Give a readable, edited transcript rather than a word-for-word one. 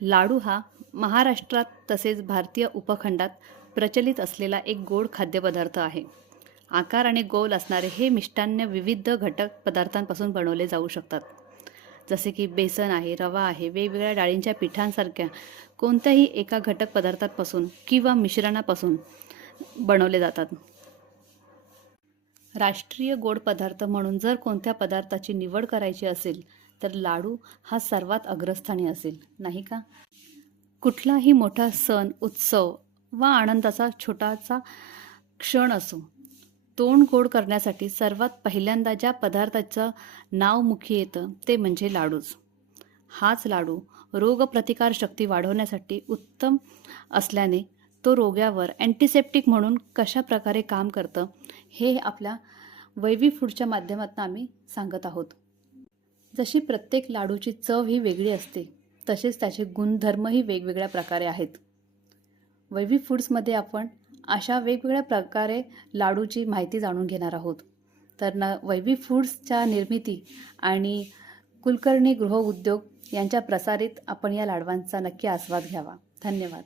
लाडू हा महाराष्ट्रात तसेच भारतीय उपखंडात प्रचलित असलेला एक गोड खाद्यपदार्थ आहे. आकाराने गोल असणारे हे मिष्टान्न विविध घटक पदार्थांपासून बनवले जाऊ शकतात. जसे की बेसन आहे, रवा आहे, वेगवेगळ्या डाळींच्या पिठांसारख्या कोणत्याही एका घटक पदार्थांपासून किंवा मिश्रणापासून बनवले जातात. राष्ट्रीय गोड पदार्थ म्हणून जर कोणत्या पदार्थाची निवड करायची असेल तर लाडू हा सर्वात अग्रस्थानी असेल, नाही का? कुठलाही मोठा सण, उत्सव वा आनंदाचा छोटासा क्षण असो, तोंड गोड करण्यासाठी सर्वात पहिल्यांदा ज्या पदार्थाचं नाव मुखी येतं ते म्हणजे लाडूच. हाच लाडू रोगप्रतिकारशक्ती वाढवण्यासाठी उत्तम असल्याने तो रोग्यावर अँटिसेप्टिक म्हणून कशा प्रकारे काम करतं हे आपल्या वैवी फूडच्या माध्यमातून आम्ही सांगत आहोत. जशी प्रत्येक लाडूची चव ही वेगळी असते, तसेच त्याचे गुणधर्मही वेगवेगळ्या प्रकारे आहेत. वैवी फूड्समध्ये आपण अशा वेगवेगळ्या प्रकारे लाडूची माहिती जाणून घेणार आहोत. तर वैवी फूड्सच्या निर्मिती आणि कुलकर्णी गृह उद्योग यांच्या प्रसारित आपण या लाडवांचा नक्की आस्वाद घ्यावा. धन्यवाद.